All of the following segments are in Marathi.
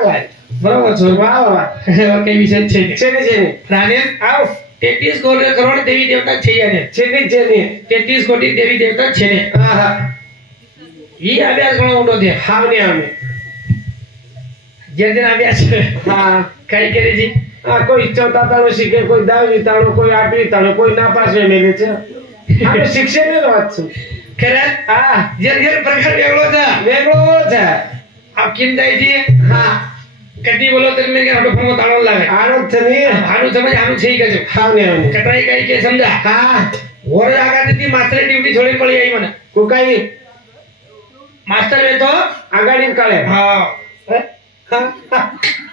ભાગવાય બરોબર છો વાહ વાહ કઈ વિષય છે ને? છે ને રાને આવ 33 કરોડ દેવી દેવતા છે ને? છે ને 33 કોટી દેવી દેવતા છે ને? હા હા ઈ અભ્યાસ ઘણો ઊંડો છે. આવને જે અભ્યાસ હા કઈ કરે છે? આ કોઈ ચૌથા તાળો શીખે કોઈ દાવી તાળો કોઈ આઠમી તાળો કોઈ નાપાસ મેલે છે આપણે શિક્ષણ વાત છું ખરા હા જે પ્રકાર વેગળો છે વેગળો છે આપ કેમ જાય છે? હા કદી બોલો તમે કે હડો ફરમો તાળો લાગે આનો છે ને આનું સમજ આનું છે કે છે આવને કટાઈ કઈ કે સમજા હા ઓર આગાથી માસ્ટર ડ્યુટી છોડી પડી આવી મને કુકાઈ માસ્ટર એ તો આગાડી કાળે હા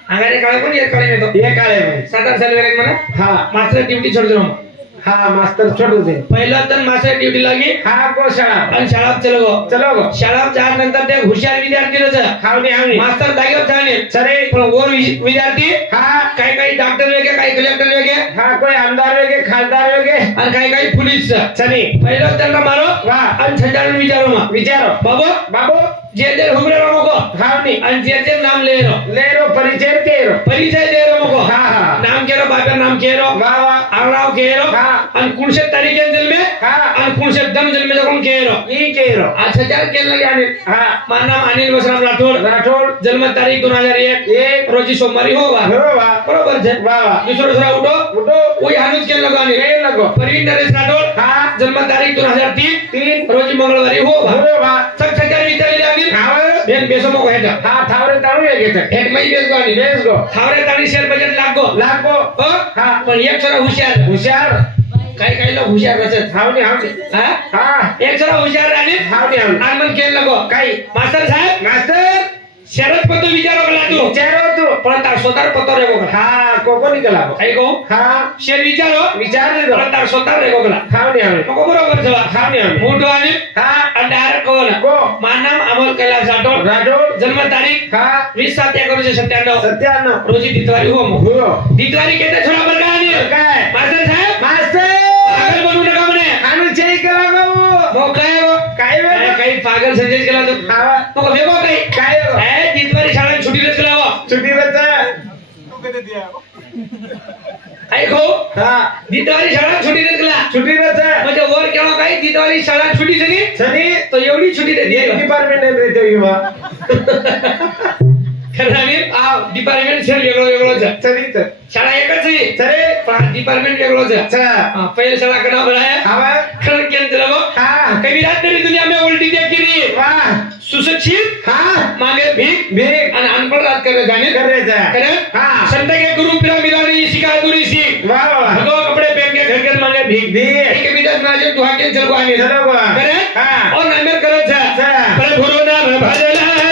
આગારે કાળે કોણ એ કાળે તો એ કાળે ભાઈ સાત સાલ વેરે મને હા માસ્ટર ડ્યુટી છોડી દો હા માસ્ટર છોડું દે पहिला तर मास्टर ड्युटी लागी હા કો શાળા आणि शाळात चलो गो चलो गो शाळात जा नंतर ते हुशार विद्यार्थी रच આવને मास्तर जागेवर जाणे સરે पण वर विद्यार्थी હા काही काही डॉक्टर वेगे काही कलेक्टर वेगे હા કોઈ આમદાર વેગે ખાસદાર વેગે आणि काही काही पोलीस સની पहिला त्यांना मारो વાહ आणि छंडाळून विचारो मग વિચારો बाबू બાબુ जे जे हुमरे मगो હાવની आणि जे जे नाम ले रो લેરો પરિચય કેરો परिचय दे रो मगो હા હા नाम केरो बापा नाम केरो વાહ વાહ आरनाव केरो હા आणि कुणशे तारीखे जन्मे હા आणि कुणशे दम जन्मे कोण केरो ઈ કેરો अच्छा चार केलं लगे आणि હા माझं नाम अनिल बसराम राठोड રાઠોડ जन्म तारीख 2001 એક रोजी सोमवारी हो बा હો વાહ बरोबर છે વાહ વાહ दुसरं दुसरा उठो ઉઠો कोई हानुच केलं लगा आणि એ લગો परवीन नरेश राठोड હા जन्म तारीख 2003 तीन रोजी मंगळवारी हो बा હો વાહ सक्षाचार विचारले आणि ખાવ બેન બેસો મો હેઠ હા થાવરે તાળું વેગે છે હેઠ મઈ બેસ ગો आणि બેસ ગો ખાવરે તાણી શેર બજેટ લાગો લાગો हो હા पण एक जरा हुशार હોશિયાર काही काही लोक हुशार रचत હાવની હાવની हा હા एक जरा हुशार आणि હાવની હાવની आगमन केलं लगो કઈ मास्तर साहेब માસ્ટર शरद पत्तो विचारो गला तू વિચારો તું पण तार स्वतः पत्तो रे गो હા કોકો નીકળાવો काही કહું હા शेर विचारो વિચાર લીધો पण तार स्वतः रे गो गला હાવની હાવની मग बरोबर झाला હાવની હાવની मोठो आणि હા डायरेक्ट कोण કો माझं नाम अमोल कैलास राठोड રાઠોડ जन्म तारीख હા 20/7/1997 સત્યાનો रोजी दितवारी हो मग ભૂરો दितवारी केते छोडा बरका आणि काय मास्टर साहेब માસ્ટર पागल बनवू नका म्हणे આનું છે કલાવો मग काय हो काय वेळ काय काही पागल संदेश केला तर આવા मग वेगो काही काय ए दितवारी शाळेत सुट्टीलाच केला हो छुट्टी रहता ऐको हा दितवारी शाळेत सुट्टीलाच केला छुट्टी रहता म्हणजे वर केव्हा काही दितवारी शाळेत सुट्टी झाली सनी तो एवढी सुट्टी एक देते डिपार्टमेंट रहते युवा खरं आणि डिपार्टमेंट सेल वेगळं वेगळंच आहे. सनी तर शाळा एकच आहे सरे पण डिपार्टमेंट वेगळंच आहे. चला पहिले शाळा कडा बनाया आवा खरं केलं त्याला गो हा कभी रात तेरी दुनिया में उल्टी देखी वाह सुशिक्षित हा मांगे भीख भीख आणि अनपढ़ रात करे जाने कर रहे थे करे हा संत के गुरु पिरा मिलानी सिखा दूरी सीख वाह वाह भगो कपड़े पहन के घर घर मांगे भीख भीख एक विदेश में आजे दुहा के चल को आने चलो बा करे हा और नामेर करे था चला पर गुरु नाम भजला रे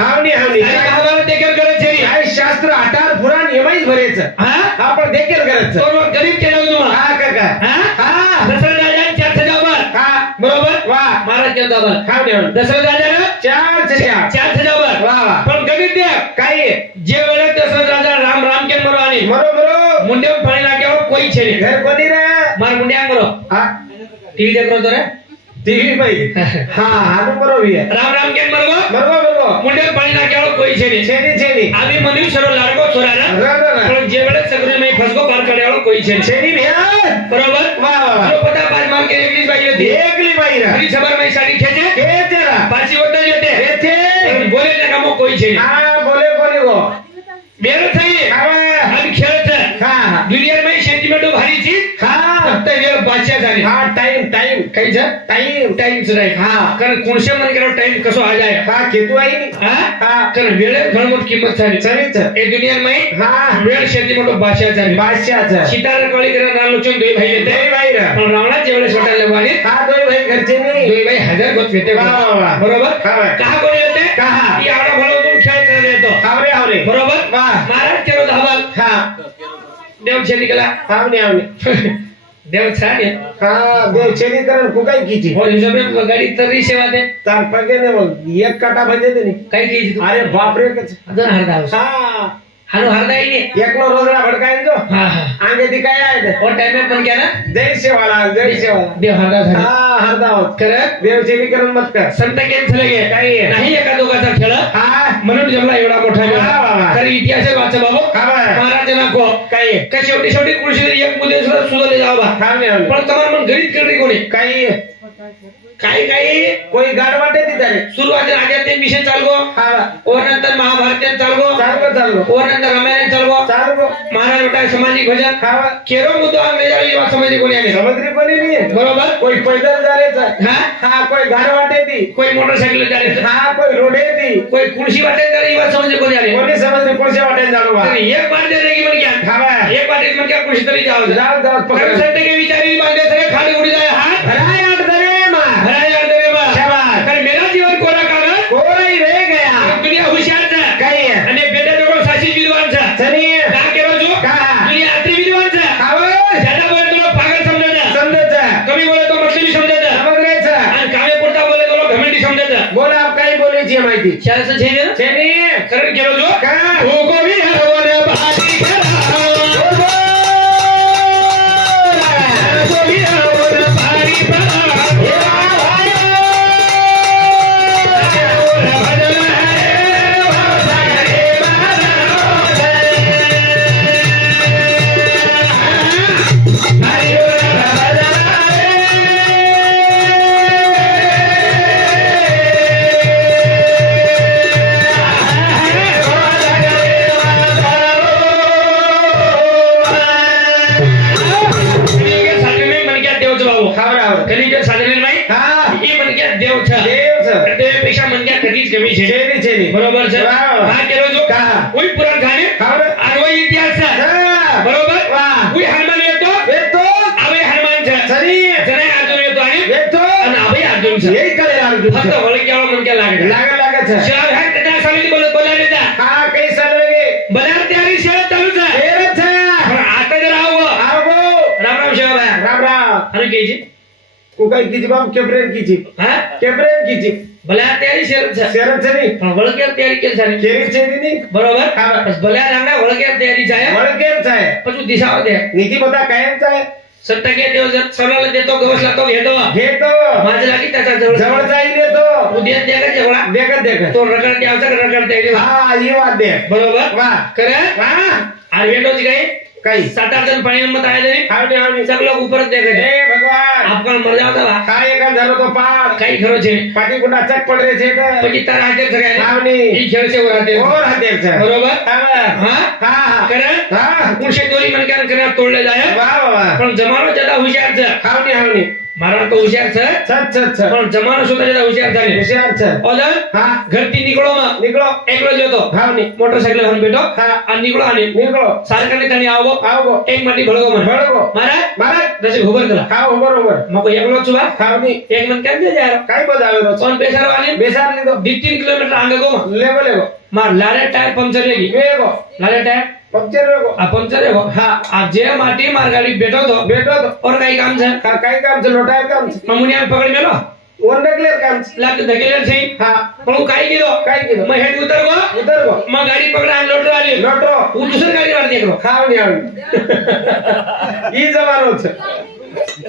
हावनी हावनी काय शास्त्र आटार पुराण एमाईच भरायचं आपण देखील करायचं गरीब केलं तुम्हाला हा काका हा दसरा राजा 4 सजावर हा बरोबर वाह महाराज केलं दाबल हावनी हावनी दसरा राजा चार 4 सजावर वाह वाह पण गणित द्या काय जे वेळेला दसरा राजा राम राम के मरो आणि मरो मरो मुंडे पाणी लाग्यावर कोई छे घर कोणी रे मार मुंडे मरो हा टीवी देख रहो तो रे ટીવી ભાઈ હા હાનું બરોબર છે. રામ રામ કેમ બરોબર બરોબર બરોબર મુંડે પાણી નાખ્યાળો કોઈ છે નહીં છેની છેની આવી મનુષ્યનો લાડકો છોરાના બરાબર પણ જે વેળે સગરીમાં ફસકો પાર કાઢ્યાળો કોઈ છે નહીં છેની બેન બરોબર વાહ વાહ જો પતા પાંચ માર કે એકલી બાઈ હતી એકલી ભાઈ રા ફરી સવારમાં સાડી ખેંચે કે તેરા પાછી ઓટો જતે એથે બોલે ને કામો કોઈ છે નહીં હા બોલે બોલે ગો બેરો થઈ હા અને ખેલ છે હા દુનિયામાં સેન્ટિમેન્ટો ભારી છે હા ફક્ત વેર બાદશાહ જાણે હા ટાઈમ ટાઈમ કઈ છે ટાઈમ ટાઈમ છે રાઈટ હા કારણ કોણસે મને કરો ટાઈમ કસો આ જાય હા કેતું આઈ ની હા હા કારણ વેળે ઘણો મોટી કિંમત થાય સરી છે એ દુનિયામાં હા વેળ સેન્ટિમેન્ટો બાદશાહ જાણે બાદશાહ છે સીતારા કોળી કરે નાનો ચો દોઈ ભાઈ લેતે દોઈ ભાઈ રા પણ રાવણા જેવડે છોટા લેવાની હા દોઈ ભાઈ ઘર છે નહીં દોઈ ભાઈ હજાર ગોત લેતે વાહ, વાહ, વાહ. બરોબર હા. કહા કોળી લેતે કહા. ઈ આવડા ભલો તું ખેલ કરે લેતો આવરે આવરે બરોબર વાહ. મહારાજ કેરો ધાવાલ હા દેવ છે નીકળા આવને આવને દેવ છાડે હા બે છેની કરન કુકાઈ કીધી और हिसाबे गाड़ी तरी सेवा दे તાર પગે ને એક કાટા ભજે દે ની કઈ કઈ તું અરે બાપ રે કે છે. અદન હરદા આવશે હા હાનો હરદા ઈ ને એકલો રોજડા ભડકાઈ જો હા હા આંગે થી કઈ આય દે और टाइम में बन गया ना જય વાળા देव हरदा था હા હરદાવત करे દેવ છેની કરન મત કર संत केम चले गए काही नाही एका दोघाचा खेळ હા म्हणून जमला एवढा मोठा वा, वा, वा. तर इतिहास वाचा बाबू હા महाराज को काही का शेवटी शेवटी कृषी एक मुद्दे सुद्धा जावा આવને આવને पण તમાર मन गरीब करणे कोणी काही काही काही કોઈ ગાડ વાટે તી તારે सुरुवातीला आद्याते मिशन चालगो હા और नंतर महाभारत चालगो ચાલગો ચાલગो और नंतर रामायण चालगो ચાલગो महाराज बेटा सामाजिक भजन હા केरो मुद्दो अंग्रेजाला जेव्हा समजले कोणी आले સમુદ્રી બની ની बरोबर કોઈ પૈદલ ચાલે છે हा હા કોઈ ગાડ વાટે તી कोई मोटरसायकल चाले હા કોઈ રોડે ती कोई कुर्सी वाटे तर जेव्हा समजले कोणी आले कोणी समजते पुढच्या वाटेन जाणू बा तर एक बार दे की म्हण क्या हा एक बार म्हण क्या कुर्सी तरी जाव जाऊ जाऊ कारण पकड संत के विचारी बांधे सगळे खाली उडी जाय हात भराय आठ दरे मा भराय यार दे बा शाबाश. कारण मेरा जीवन कोरा कागज કોઈ રે ગયા दुनिया हुशार છે કઈ અને બેટા લોકો સાચી વિદ્વાન છે સની કા કેરો છો કા दुनिया आत्री विद्वान છે ખાવ ज्यादा बोले तो लोग पागल समझे છે સમજે છે कमी बोले तो मतलबी समझे છે સમજે છે અને કામે પૂરતા બોલે તો लोग घमंडी समझे છે બોલ આપ કઈ બોલે છે માહિતી शाळा છે ને છેની कारण केरो છો કા ભૂકો ભી હરવને બહારી ખેરા બોલ બોલ ભૂકો ભી હરવને બહારી પરા એ ભાઈ હા देव દેવ છે पेक्षा मनक्या कधीच कमी છે છેની છેની बरोबर છે વાહ. હા કેરો છો કા. કોઈ પુરાણ ગાને ખાવ આનો ઇતિહાસ છે હા બરોબર વાહ. કોઈ હનુમાન હતો વેતો હવે હનુમાન છે સની જને અર્જુન હતો અને વેતો અને હવે અર્જુન છે એ કરે અર્જુન ફક્ત છે વળગ્યાળો મનકે લાગે લાગે લાગે છે શિયાળ હે કદા સાલી બોલારે તા હા કઈ સલવે બલાર તૈયારી શિયાળ ચાલુ છે ફેર છે પણ આતા જરા આવો આવો રામ રામ શિયાળ ભાઈ રામ રામ અને કે છે કુકાઈ કીજી બાપ કેબ્રેન કીજી હા કેબ્રેન કીજી બલાર તૈયારી શિયાળ છે શેર છે ની પણ વળગ્યા તૈયારી કેમ સારી કેરી છે ની બરોબર હા. બસ બલાર આંગા વળગ્યા તૈયારી જાય વળ કેમ થાય પછી દિશાઓ દે નીતિ બધા કાયમ થાય सत्ता के देव सलाला देतो गवस लातो घेतो हे तो माझं लागी त्याचा जवळ जवळ जाईने तो उद्या द्या का जेवढा देख देख तो रगड द्यावचा रगड द्यायला हा ही वाद दे बरोबर वाह करे वाह आर्वेटोची काही काही 7-8 जण पाणी मत आले तरी हावने हावने सगळं उपरच द्या हे भगवान आपण मर जावता बा काय एका झालो तो पाड काही खरो છે पाटी गुंडा चक पड रे છે પછી તારા હાજર સगळ्या हावने ही खेळ છે राहते और हातेर છે बरोबर हा हा हा करे हा कुशे दोरी मनक्यान करे तोडले जाय वाह वाह पण जमानो ज्यादा हुशार છે हावने हावने મારા તો હુશિયાર છે સચ સચ સચ પણ જમાનો સુધા જ્યાદા હુશિયાર થાય હોશિયાર છે ઓદર હા ઘરથી નીકળો માં નીકળો એકલો જ હતો હાવને મોટરસાયકલ લઈને બેઠો હા આ નીકળો આને નીકળો સારકારને તને આવો આવો એક માટી ભળગો મને બળગો મારા મારે દસે ખબર કરા ખાવ બરોબર મકો એકલો છું બા ખાવની એક મન કેમ દે યાર કાઈ બજાવેલો છે કોણ બેસારો આને બેસાર લીધો 2-3 કિલોમીટર આંગે ગો લેવો લેવો માર લારે ટાયર પંચર લઈ વેગો લારે ટાયર પંચર વેગો આ પંચર હે હા આ જે માટી માર ગાડી બેઠો તો બેઠો તો ઓર કઈ કામ છે કાઈ કામ છે લોટાય કામ છે મમુનિયા પકડી મેલો ઓન ક્લિયર કામ છે લાગ ધકેલેર છે હા પણ હું કાઈ કીધો કાઈ કીધું મે હેડ ઉતર ગો ઉતર ગો માં ગાડી પકડા લોટો આલી લોટો હું દૂસરી ગાડી વાળી દેખરો ખાવની આવી ઈ જવાનો છે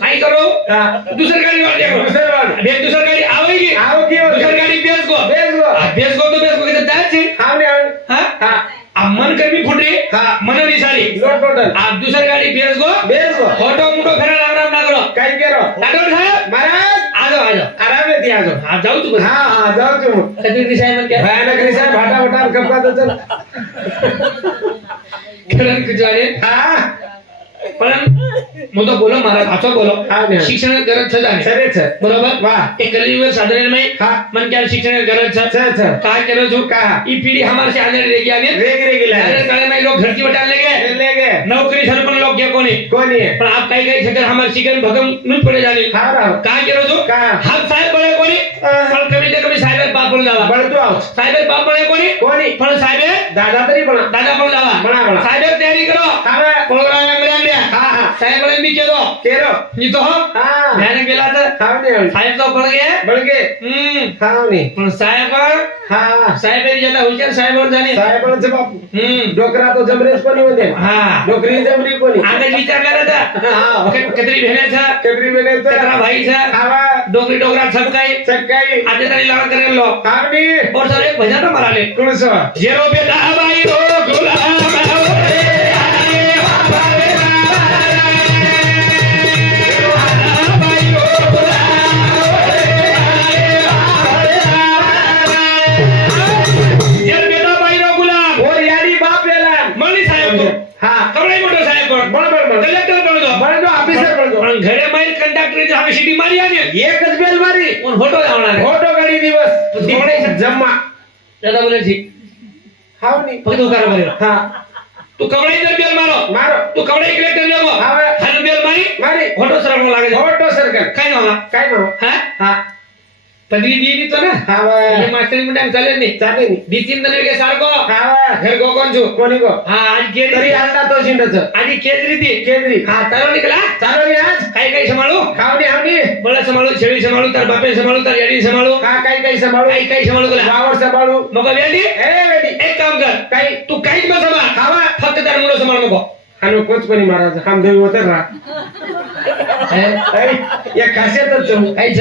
काय करो हा दुसरी गाडी वाट देखो दुसरं वाल. अबे दुसरी गाडी आवेगी आओ की दुसरी गाडी बेस गो बेस गो. बेस गो तो बेस गो किधर तैयार छे हाव ने हाव. हां हा अब मन कर भी फुट रही हाँ। मनोरी सारी लोट टोटल आप दूसरी गाड़ी बेस गो बेस गो. फोटो मुटो फेरा राम राम ना करो काय केरो राठोड साहेब महाराज आ जाओ आराम येते आजो. हाँ जाऊ तू बस हा हा जाऊ तू. कचरी साहेब क्या भयानक रे साहेब भाटा भाटा कपड़ा तो चल. करण कुजवाले हा पण मग तो बोलो महाराज अच्छा बोलो हाँ, नहीं. शिक्षण गरज छ जाणे सरे छ. बरोबर वाह. ते कलियुग साधने में हाँ. मन क्या शिक्षण गरज छ छ छ. काय करो जो का ई पीढ़ी हमारे से आने रहेगी आने रेग रेग अरे लाए. काले में लोग घर की बटा ले गए ले गए. नौकरी सर पण लोग क्या कोणी कोणी आहे? पण आप काही काही सगळं हमारे शिकन भगम नहीं पड़े जाने हा राव. काय करो जो का हात साहेब बळे कोणी पण कमी ते कमी साहेब बाप पण जावा बळतो आहोत. साहेब बाप बळे कोणी कोणी पण साहेब दादा तरी पण दादा पण जावा बळा, बळा. साहेब तयारी करो हा प्रोग्राम अंगड्या हा हा साहेब बळे मी केलो केरो मी तो हा ध्यान केला तर हाव ने साहेब तो पड गए बळगे हाव ने पण साहेब हा साहेब ज्यादा हुशार साहेब जाणे साहेबांचं बापू हम्म डोकरा तो जमरेच कोणी होते हा डोकरी जमरी कोणी आगे विचार करायचा हा कतरी भेण्याचा कबरी कतरा बेनेचा भाईचा हावा डोकरी डोकरा सब काही सकाळी आते तरी लाड करेल लो हाव ने और सर एक भजन मारा ले कुणसो जेरो बेटा बाई रो गुलाम और यारी बाप याला हा बरोबर बरोबर ऑफिसर बरोबर सिटी मारी आने एकच बेल मारी फोटो लावणार आहे. फोटो गाडी दिवस दिवस जम्मा दादा बोलायची हाव ने फक्त उतारा मारी हा तू कवडे जर बेल मारो मारो तू कवडे कलेक्टर लेगो हा हर बेल मारी मारी फोटो सरक लागे फोटो सर्कल काय नावा काय नाव हा हा पदवी दिली तो ना हावा ये मास्टरी में टाइम चाले नहीं चाले नी बिचिन दने के सार को हावा घर को कौन छु कोणी गो हाँ आज तरी केजरी आलता तो शिंदच आज केजरी थी केंद्री हाँ तारो निकला चालो नी आज काही काही संभाळू खावनी हावनी बळा संभाळू शेळी संभाळू तर बापे संभाळू तर याडी संभाळू हा काही सांभाळू काही काही संभाळू तुला वावर सांभाळू मग वेडी ए वेडी एक काम कर काही तू काहीच मत संभाळ खावा फक्त तर मुलं संभाळ नको हानो कोच कोणी महाराज हम देव होते रा या खासियतच जमू काहीच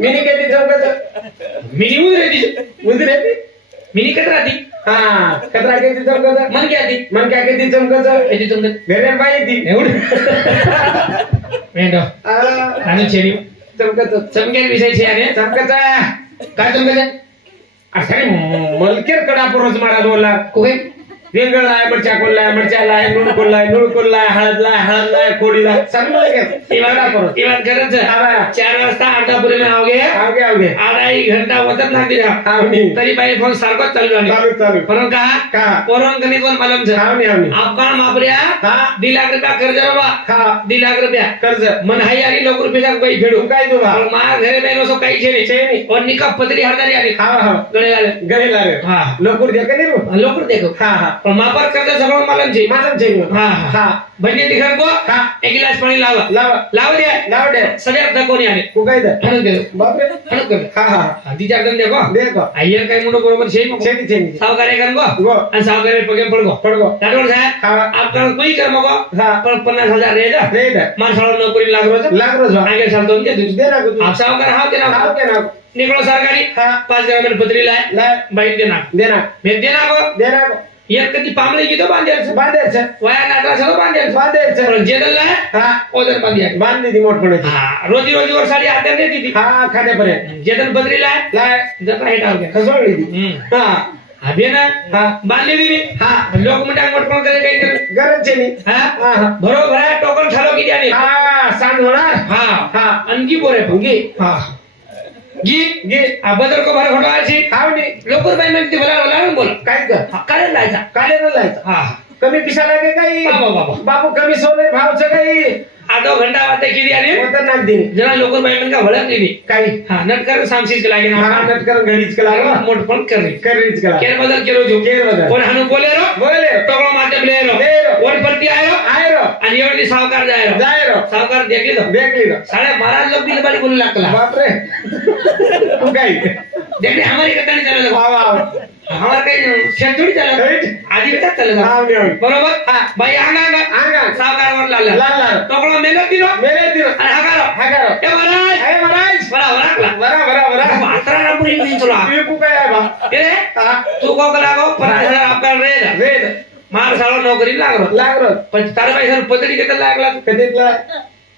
मिनी किती चौकत मिनी उद रहती उंदरे मिनी कत राहती हा कतरा किती चौकत मन क्या आती मन काय किती चमकत याची तुमचं घरे बाई ती एवढं मेंढो आणि शेळी चमकत चमकेल विषय छे आणि चमकत काय चमकेल अरे मलकेर कडा परोज मारा बोला कोई वेंगळ लाय मरचा कोल्लाय मरचा लाय नुळ कोल्लाय हळद लाय कोडी लाय सगळं मलकेर इवाडा परोज इवाद करत जा हा 4 वाजता अर्धापुरे में आओगे आवगे आधा एक घंटा वतन ना दिला आवनी तरी बाई फोन सारखा चालू आणि चालू पण का का पोरन कनी कोण मालूम छ आवनी आपका मापऱ्या हा 2 लाख रुपया कर्ज बाबा हा 2 लाख रुपया कर्ज मन हाई आरी लोक रुपया काही फेडू तू काय दुवा और मार घरे में नो सो काही छे छे नहीं नहीं और निका पतरी हरदारी आली हा हा गळे लाले गहेला रे हा लोकुर देख नाही रो लोक देखो हा हा पण मापर कर्ज सगळं मालूम छे मालम छे हा हा बन्नी दिखर को हा एक गिलास पाणी लावा लाव लाव दे लाव दे सदैव तक कोणी आले तू काय दे हणून दे बापरे हणून कर हा हा आधी चार देखो देखो आयर काही मुंडो बरोबर छे मको छेनी छेनी सावकारे कर गो गो आणि सावकारे पगे पडगो पडगो दादोड साहेब हा आपका कोई कर मको हा पण 50,000 रे जा रे दे माणसाला नोकरी लागरो छ लाग रोज आगे साल दोन के दे ना तू आप सावकार हाव के ना हाव के ना निकलो सरकारी हा 5 ग्राम पत्री लाय लाय बाईट देना दे ना मैं देना को दे ना एक कधी पामले की तो बांधेल छ बांधे छे वया नाटरा छ बांधेल छ बांधे छे पण जेदल लाय हा ओदर बांधिया बांधली ती मोठ पडे हा रोजी रोजी वर साडी आते देती थी हा खाते पर्यंत जेदल बदरी लाय लाय जरा हेट आव गया खसवली ती हा अभी ना हा बांधली दी हा लोक म्हणता मोठपण करे काही करे गरज छे नी हा हा हा बरोबर आहे टोकन ठालो की द्याने हा सांग होणार हा हा आणखी बोरे गी हा गी गी बदर को भर घोटा आची हावनी लोकर बाई म्हणते बोला बोल काय कर काय लायचा काले न लायचं हा कमी पिसा लागे काही बाबा, बाबा. बापू कमी सोने भावचं काही आधो घंटा वाते की द्याने होतं नाक दिनी जरा लोकर बाई म्हणका भळकली नी काही हा नटकर सामसीच लागे हा ना नटकर घडीच कला मोठपण कररी करीच कला केर बदल केरो जो केर बदल. कोण हानु बोलेरो बोले टोकळो माते लेरो. ब्लेरो वन पलटी आयो आय रो आणि एवढी सावकार जायरो जाय रो सावकार देखली तो देखली रो साडे 12 लोक बिल बाली बोलू लागला बापरे तू काही देखली हमारी कथा नहीं चले वा वा आम्हाला काही शेत थोडी चालत आधी बेटाच चालत हा, मी होय. बरोबर हा. बाई अंगा अंगा. सावकारवर लागला लागला. तोकडो मेहनत दिलो मेरे दिनो. आणि हगारो हा करो. ए महाराज अरे महाराज. बरा वराकला बरा बरा. मात्रा ना पुरी दिन चला तू को काय आहे बा? ए हा. तू को लागो 50,000 आपका रेड वेद. मार सालो नोकरी लागरो लागलो. पण तारे बाई सर पतडी किती लागला कधीतला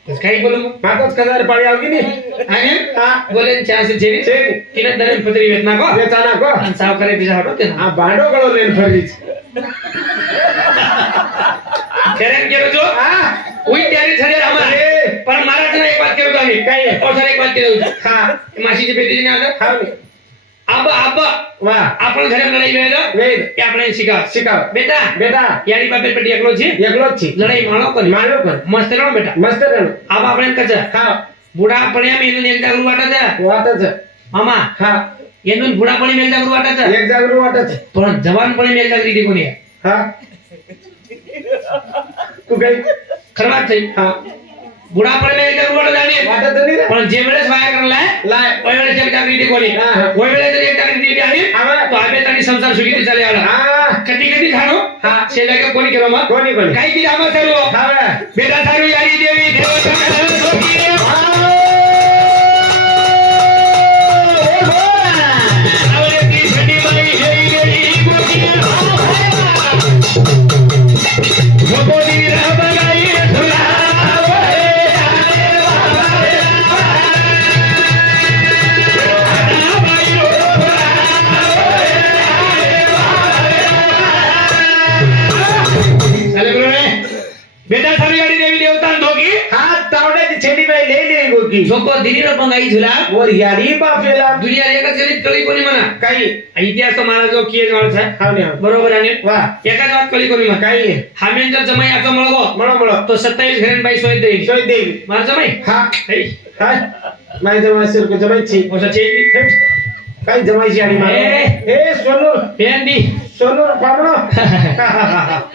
काही बोलू मग मातच कदार पाळी आव की नाही? आणि हा. बोले चान्स छेनी छेनी. तिने दरेन पतडी वेत ना को वेचाना को. आणि सावकारे पिसा हटवते ना हा भांडो गळो लेन फरीच. खेरेन केलो जो हा. उई तयारी झाली हमारा अरे. पर महाराज ने एक बात केलो आम्ही काय? और सर एक बात केलो हा. माशीची पेटी ने आलं खाऊ नी. अब वाह. आपण घरे लढाई वेळ वेद. કે આપણે શીખાવ शिकाव. બેટા બેટા યારી બાપે પેટી એકલો છે એકલો જ છી. લડાઈ માણો કરી માનો પણ. મસ્ત રહો બેટા મસ્ત રણો. આપ આપણે એમ કહેશે ખાઓ. બુડા પડ્યા મેં એનું એકદા ગુરુ વાટા છે વાત જ. મામા હા. એનું બુડા પડી મેં એકદા ગુરુ વાટા છે એક જાગરું વાટ જ. પણ જવાન પડી મેં એકદા રીડી કોની હા. તું કઈ? ખરવાત થઈ હા. બુડા પડી મેં એકદા ગુરુ વાટા જાણી વાટ જ નહીં રે. પણ જે વેળેસ વાયા કરલા લાય. ઓય વેળેસ એકદા રીડી કોની હા, હા. ઓય વેળેસ એકદા રીડી આની આવા. તો આપે તારી સંસાર સુખી ચાલે આલા હા. કદી કદી ખાણો હા. છે લાગે કોની કરવામાં કોની કોની? કાઈ કી આમાં સરું હવે. બેટા સારું યારી દેવી દેવતા સોકી રે આવરેતી ઠંડી મારી જઈ ગઈ ગોકિયા ગોપોદી રહ બગાઈ સુલાવે ચાલે બોલો ને બેટા સારું યારી દેવી દેવતા ધોકી હા તાવડે છેડી ભાઈ લઈ લે ગોકી. છોકો ધીરીનો પંગાઈ ઝુલા ઓર યારી બાફેલા. દુનિયા એક જ ગણિત કળી કોની મના કઈ? આ ઇતિહાસ તો મારા જો કીએ જ વાળ છે ખાવ ને આવ. બરોબર આને વાહ. એક જ વાત કળી કોની માં કઈ? હામેન્દ્ર જમાઈ આતો મળગો મળો મળો. તો 27 ઘરેન બાઈ સોય દઈ સોય દેવી. માર જમાઈ હા. હઈ હા. મારી જમાઈ સિર કો જમાઈ છી. ઓછા છે કઈ જમાઈ છે આની મારો? એ સોનુ. બેંડી સોનુ પાડો.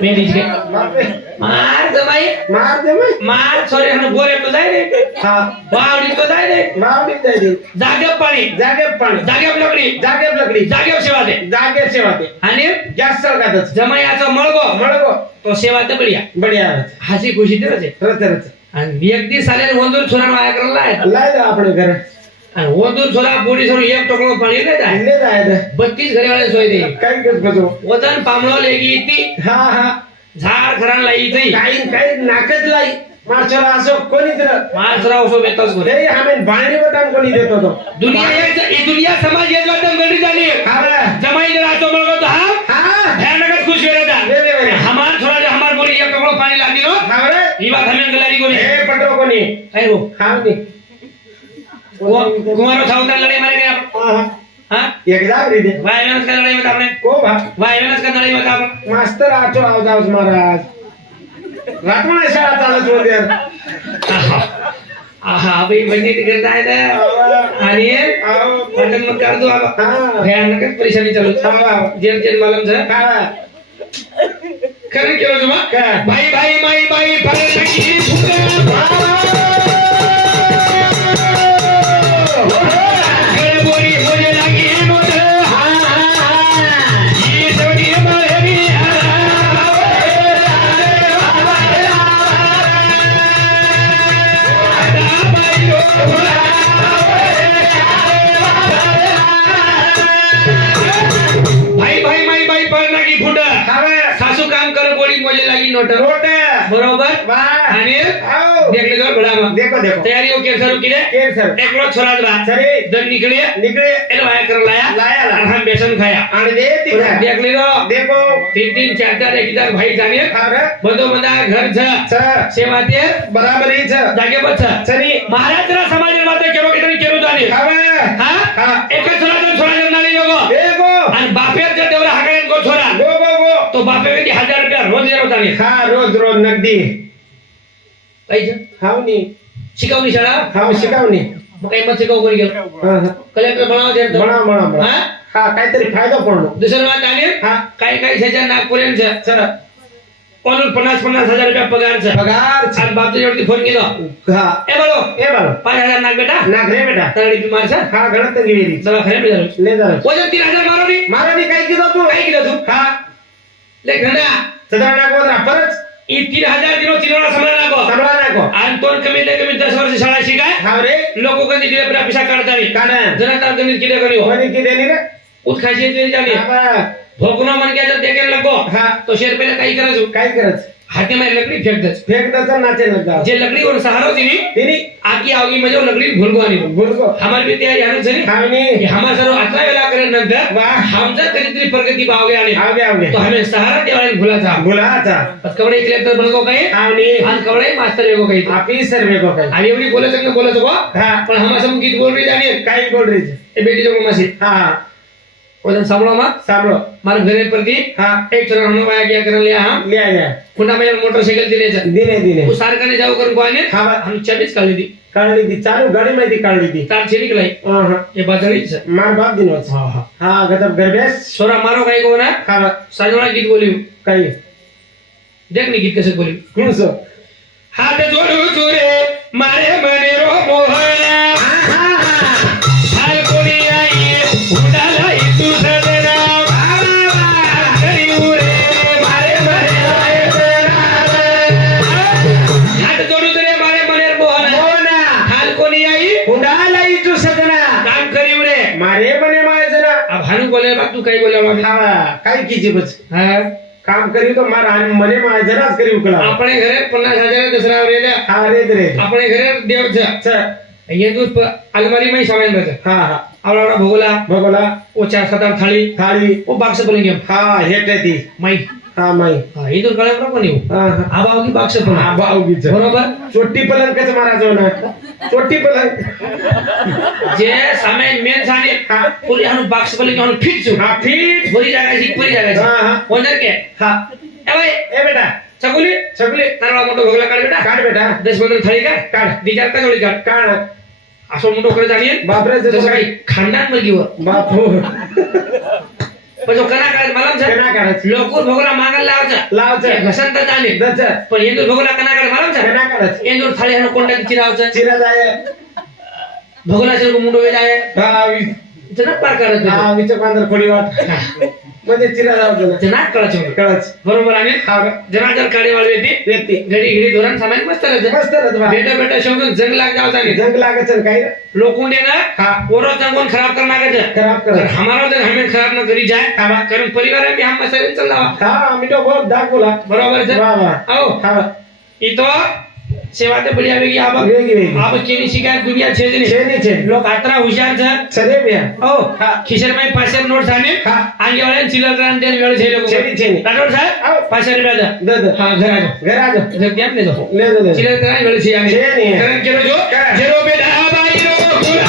બેંડી છે બાપે. માર જમાઈ માર જમાઈ. માર છોરે હને બોરે તો જાય રે હા. વાવડી તો જાય રે વાવડી દઈ દે. જાગે પાણી જાગે પાણી. જાગે લકડી જાગે લકડી. જાગે સેવા દે જાગે સેવા દે. અને ગેસ સળગાત છે. જમાઈ આતો મળગો મળગો. તો સેવા તે બળિયા બઢિયા આવે છે. હાસી ખુશી દે છે રતે રતે. અને વ્યક્તિ સાલે વંદુર છોરાનો આયા કરલા લાય લાય દે આપણે ઘરે. અને વંદુર છોરા બોડી છોરો એક ટોકરો પાણી લે જાય લે જાય દે. 32 ઘરે વાળે સોય દે કઈ ગસ બધો. વતન પામળો લેગી હતી હા હા. ઝાડ ખરાન લઈ જઈ કઈ નાક જ લાઈ. માર છોરા આસો કોની તરફ. માર છોરા ઓસો બેતસ કરે એ હામે ભાણી વટામ કોની દેતો તો. દુનિયા એ દુનિયા સમાજ એ જ વાતમ ગણી જાની હવે. જમાઈ જરા તો મળગો તો હા હા. ભયાનક જ ખુશ વેરે જા લે લે લે. હમાર છોરા જે હમાર બોડી એક ટોકરો પાણી લાગી રો હવે. ઈ વાત હમે ગલારી કોની એ પટો કોની. આયો હાવની. કુમારો સાવતા લડાઈ મારે ગયા હા. હા એક જાવ રીદે. વાયરસ કા લડાઈ માં આપણે કો ભા. વાયરસ કા લડાઈ માં આપણે માસ્ટર આચો આવજાવ મહારાજ. રાતમાં શાળા ચાલે છો દેર. આહા ભાઈ બની તે કરતા હે અને આવો. પતન મત કર દો આ હા. ભયાનક જ પરેશાની ચાલુ છે આવો. જેમ જેમ માલમ છે હા. ખરે કેવો છો માં કા. ભાઈ ભાઈ માઈ ભાઈ ફરે લગી ફૂકા ઘર બોરી બોલે લાગી મોત હા ઈ સોડી મારી ભાઈ ભાઈ માઈ ભાઈ પર નાખી ફૂટા હવે. સાસુ કામ કરે બોલી બોલે લાગી નોટ રોટે. બરોબર વાહ. અને આવો. દેખ લેજો બડામાં દેખો દેખો. તૈયારીઓ કે શરૂ કીધે કેર સર. એકલો છોરા જ બા સરી. દન નીકળે નીકળે. એટલે વાયા કર લાયા લાયા. અને હમ બેસન ખાયા આને દે તીખા. દેખ લેજો દેખો. 3 4 એકીદાર ભાઈ જાને હવે. બધો બધા ઘર છે સર. સેવા તે બરાબરી છે. જાગે બચ્ચા સરી. મહારાજના સમાજની વાતે કેરો કે તને કેરો જાને હવે. હા હા. એક જ છોરા નાલી જોગો દેખો. અને બાપે જે દેવરા હાકડે કો છોરા ગો ગો ગો. તો બાપે કે 1000 રૂપિયા રોજ દેરો જાને હા રોજ રોજ નગદી. કઈ છે હાવની. શીખવની શાળા હાવ શીખવની. કઈ મત શીખવ કરી ગયો હા હા. કલેક્ટર બનાવો છે તો ભણાવ ભણાવ ભણાવ. હા હા કાંઈતરી ફાયદો પણ. દુસરી વાત આને હા. કઈ કઈ છે જે નાગપુરેન છે સર. म्हणून 50,000 रुपया पगार आहे पगार છે. आणि बापच्या जोडती फोन केलो હા ए बोलो એ બાળો 5,000 नाक बेटा નાખ રે બેટા तरडी बीमार છે હા ઘણા તંગી વેરી દવાખાને લઈ જાવ લે જાવ वजन 3,000 मारो नी મારો ની કઈ કીધો તું काय केलं तू હા ले घंटा સદા નાખો પરત ई 3,000 दिनो चिरोला समजा नाको સાંભળા નાખો आणि तो कमीत कमी 10 वर्ष शाळा शिकाय હા રે लोक कधी दिले पण पिसा काढता नाही કાઢે जरा तर गणित किती करी हो કોની કીધે ની રે उत खायची तरी जाणी હા બા. भोकनो मन के जर देखे लगो હા तो शेर पहले काही करायचो काय करत हाथे में लकड़ी फेंक दे फेक तर नाचे लगा जे लकड़ी और सहारा होती नहीं तिनी आकी आवगी म्हणजे वो लकड़ी भूलगो आणि गुरगो हमारी भी तयारी आहे सरी खावनी कि हमारा सर्व 18 वेळा करे नंतर वाह हम जर कधीतरी प्रगती पावगे आणि आवगे तो हमें सहारा देवाला भुलाचा बोलाचा बस कवडे कलेक्टर बनको काही खावनी आणि कवडे मास्टर वेगो काही ऑफिसर वेगो काय आणि एवढी बोलायचं को हा पण हम असं गीत बोल रही जाणी काय बोल रही છે? ए बेटी जो मसी હા वजन सांभळो मा સાંભળો मारे घरे प्रति હા एक चरण हम वाया क्या कर लिया हम લે આયા कुंडा में मोटरसाइकिल दिले छ दिने दिने वो सारकाने जाओ करून को आने હા हम 24 काढली दी काढली ती चालू गाडी मध्ये काढली ती तार छे निकलाई હા ये बाजरी छ मार बाप दिनो છે. हां हां હા ગदब ગરબેસ छोरा मारो काही को ना હા साजोळा गीत बोलियो काय देख नी गीत कसे बोलियो कोण सो हात जोडू चुरे मारे मने रो मोहना हाल कोणी आई उडाला तू सदरा हरी उरे मारे मने हात जोडू चुरे मारे मने रो मोहना हो ना हाल कोणी आई उडाला इचू सजना काम करी उरे मारे बने माय जरा अब हानु बोले बा तू काही बोले मागे खावा काय कीची बस हां काम करी तो मार आणि मने माय जराच करी उकला આપણે ઘરે 50,000 દસરા રેલા हा रे रे આપણે ઘરે દેવ છે च ये दूध अलमारी में सामान बचे हा हा आवडा भोगला बघला वो 4-7 थाळी थाळी वो बाक्स बोलेंगे हा हेट ती माई हा माई हा हे दूध कळा बरोबर नाही हा हा आबावगी बाक्स पण हा बाऊगीच बरोबर चोट्टी पलंग कच मारा जो ना चोट्टी पलंग जे सामान मेन साने हा पुरी हानु बाक्स बोलेंगे हानु फिट छु हा फिट पुरी जागाची पुरी हा जागाची हा वंदर के हा ए भाई ए बेटा सगुली सगळे तारवा मोठो भोगला काढ बेटा काढ बेटा 10-15 थाळी काढ काढ दिजार का जोडी काढ काढ असं मोठो करे जाणीये बापरे जसं जसं काही खानदान मलगीवर बाप हो पण जो कना काढ मला कना काढायचं लोकूर भोगला मागायला लावायचा लावचं घसंत जाणे दच पण येंदूर भोगला कना काढ मला कना काढायचं येंदूर थाळी हाणं कोणता चिरावचं चिरा जाय भोगला को मुंडो वे जाय हा इथं पार करायचं हा विच पांढर खोडी वाट मध्ये चिरा जावतो ना ते नाक कळायचं कळच बरोबर आणि हा जनाजर काढे वाळवे ती व्यक्ती घडी घडी धोरण सामान मस्त राहायचं मस्त रच बा बेटा बेटा शब्द जंग लाग जावचा नाही जंग लागत काही लोकुंडे ना हा ओरो जंगोन खराब करना का खराब कर हमारा जर हमें खराब न करी जाए हा कारण परिवार है भी हम मस्त चल रहा हा मिठो बहुत दाग बोला बरोबर है वा वा आओ हा इतो सेवा ते बढ़िया वेगी आप वेगी वेगी आप केनी शिकायत दुनिया छेदने छेनी छे लोक आत्रा हुशार छ सरे बिया ओ हा खिशर में 500 नोट झाले हा आंगे वाले चिल्लर करान देन वेळ छे लोक छेनी छेनी राठोड साहेब आओ 500 रुपया दे द द हां घर आ जाओ घर आ जा घर क्या ले जाओ ले दो ले चिल्लर करान वेळ छे आंगे छेनी करन केलो जो काय? जेरो बेटा बाई रो गुला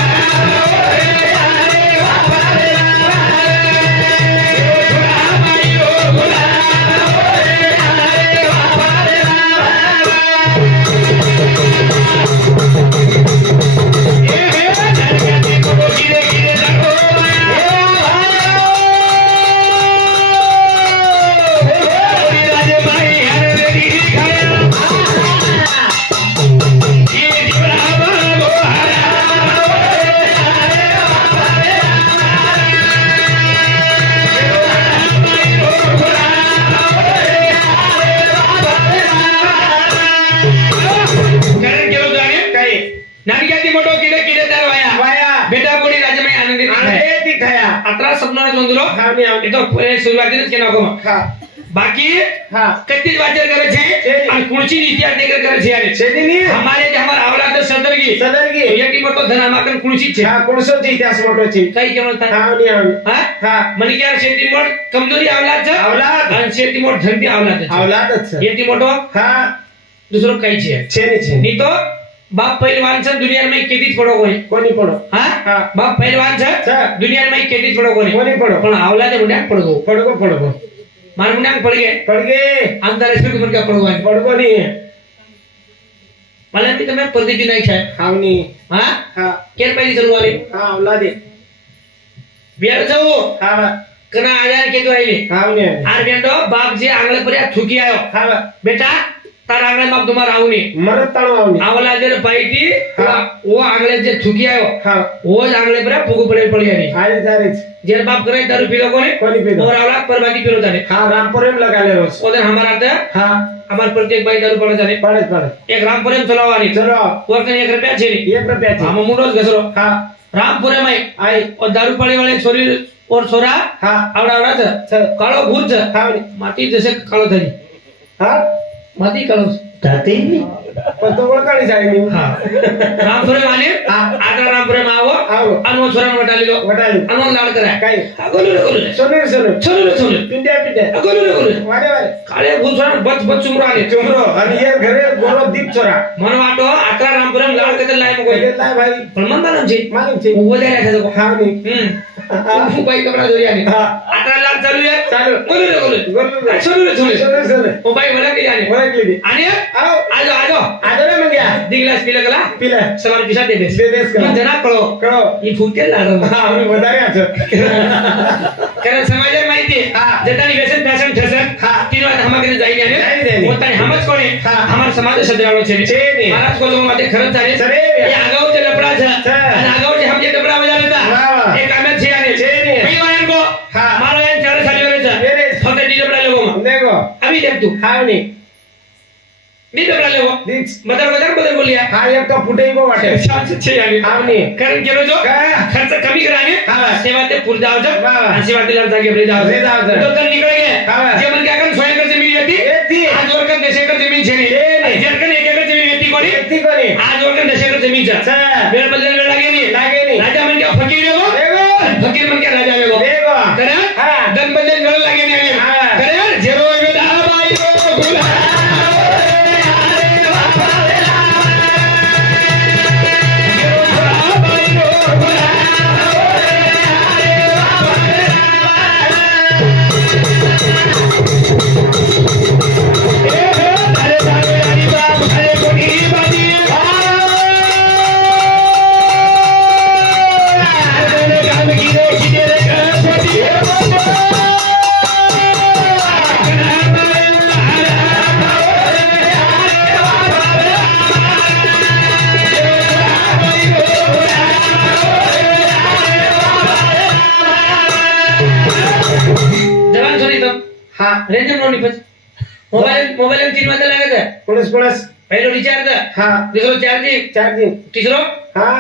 काय नानक्याची मोठो किडे किडे तर वाया वाया बेटा कोणी राज्यमय आनंदी आहे ती खाया अठरा सपना जोंदलो हा मी आव तो सुरुवातीच केला गो हा बाकी हा कत्तीच वाचर करे छे और कुणची नीति देकर करे छे यार छेनी हमारे जे हमर आवला तो सदरगी सदरगी तो येटी मोठो धन आमाकन कुणची छे हा कोणसो ची इतिहास मोठो ची काही के म्हणता हा मी आव हा हा म्हणजे की यार शेती मोठ कमजोरी आवलाच आवलाद. आणि शेती मोठ धनती आवलाच आवलादच येटी मोठो हा दुसरो काही छे छेनी छेनी नी तो बाप पहलवान छ दुनिया में केदी पड़ो कोनी कोणी पडो हा हा बाप पहलवान छ छ दुनिया में केदी पड़ो कोनी कोणी पडो पण आवलादे मुंड्या पडगो पडगो पडगो मार मुंड्या पडगे पडगे आंतरराष्ट्रीय मुंड्या पडगो पडगो नी मला ती तुम्ही परदेशी नाही खाय हावनी हा हा केर पाहिजे चालू आले हा आवलादे बियार जाऊ हा કના આધાર કીધું આઈને આવ ને આર બેટો બાપ જે આંગળે પર થૂકી આયો હા બેટા તાર આંગળે બાપ તમાર આવની મરત તાણો આવ ને આવલા જે પાઈટી હા. ઓ આંગળે જે થૂકી આયો હા ઓ જ આંગળે પર ફૂગો પડી આની આરે તારે જે બાપ કરે દારૂ પીલો કોને કોની પીધો ઓર આવલા પર બાકી પીલો જાને હા રામપુર એમ લગાડેલો છે ઓદે હમારા દે હા અમાર પ્રત્યેક ભાઈ દારૂ પડે જાને પડે એક રામપુર એમ ચલાવવાની ચલો ઓર કને 1 રૂપિયા છે ની 1 રૂપિયા છે આમાં મુંડો જ ઘસરો હા રામપુર એમ આઈ और दारू पड़े वाले छोरी और छोरा હા आवड़ा आवड़ा था ચલ कालो भूत था હા ને माटी जैसे कालो था जी હા माटी कालो તાતી પણ તો ઓળખાણી જાય નહીં हाँ रामपुर माने हाँ. आगरा रामपुर में आओ આવો अनमो छोरा ने वटाली लो વટાલી अनमो लाड करा કઈ गोलू रे गोलू સોને સોને छोरू रे छोरू પિંડ્યા પિંડ્યા गोलू रे गोलू વારે વારે काले भूत छोरा बच बच चुमरा ने ચોમરો અને એ ઘરે ગોળો દીપ છોરા मन वाटो आगरा रामपुर में लाड करते लाए मको એટલે લાય ભાઈ पण मन दानम जी મારું છે वो दे रहा था હા ની वो भाई कपड़ा धोरी आने હા आगरा लाड चालू है ચાલો गोलू रे गोलू ગોળો छोरू रे छोरू સોને સોને वो भाई बोला कि जाने ઓળખ લીધી आने આવો आजो आजो આજો ને મંગ્યા दिग्लास पीला गला પીલા सवाल पिसा दे दे दे देस का. मन जना कळो કરો ई फुटे लाडो હા અમે વધારે આছো कारण समाजाला माहिती हा. जतानी व्यसन फॅशन ठसन हा. तीन वात हमाकडे जाई जाई जाणे जाणे. પોતાની હમજ કોને हा. અમાર સમાજ સદરાળો છે છે ને. મહારાજ કોલો માટે ખરજ ચાલે સરે. એ આગાઉ જે લપડા છે છે. અને આગાઉ જે હમ જે ડબડા બજાવે હતા વાહ. એ કામે છે આને છે ને. કઈ વાયન કો હા. મારો એન ચાલે સાલી વરે છે વેરે. ફતે ડી ડબડા લેવો માં દેખો આવી દેખ તું હા ની ડી ડબડા લેવો દીચ બદર બોલિયા હા એક તો ફૂટે ઈકો વાટે સાચ છે આને હા ની કારણ કેલો જો કા खर्च कमी कराने हाँ. सेवाते पुर जाओ जब वाह. सेवाते लड़ जाके ब्रे जाओ ब्रे जाओ जब. तो कल निकल गए हाँ. जे मन क्या कर 100 एकड़ जमीन ये लेती थी. आज और कर 10 एकड़ जमीन छे ये नहीं. नहीं जर कर 1 एकड़ जमीन लेती कोनी વ્યક્તિ કોની आज और कर 10 एकड़ जमीन छे છે मेरे बदले में लागे नहीं લાગે ની राजा मन क्या फकीर है वो દેખો फकीर मन क्या राजा है वो દેખો करे હા दन बदले लड़ लागे नहीं हाँ. करे जेरो में दा भाई गुला जवान छोरी तो હા रेंज में नहीं बच मोबाइल में 3 वाते लागे थे પોલીસ પોલીસ पहलो रिचार्ज હા दूसरो चार्जिंग ચાર્જિંગ तीसरो હા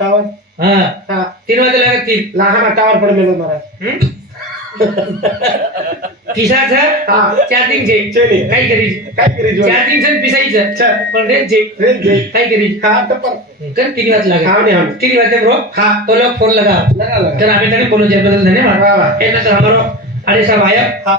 ટાવર हाँ હા 3 वाते लागे 3 લાહાના ટાવર પર મેલો મારા પીસા છે હા ચાર્જિંગ છે છે ને. કઈ કરી કઈ કરી જો ચાર્જિંગ છે ને પીસાઈ છે છે. પણ રેન્જ છે રેલ જઈ કઈ કરી હા તો પર કર 3 વાત લાગે હા ને હા 3 वाते ब्रो હા तो लोग फोन लगा લગા લગા कर आप इतने बोलो जय बदल धन्यवाद वाह, वाह. ए नंतर हमारो अरे साहब आया હા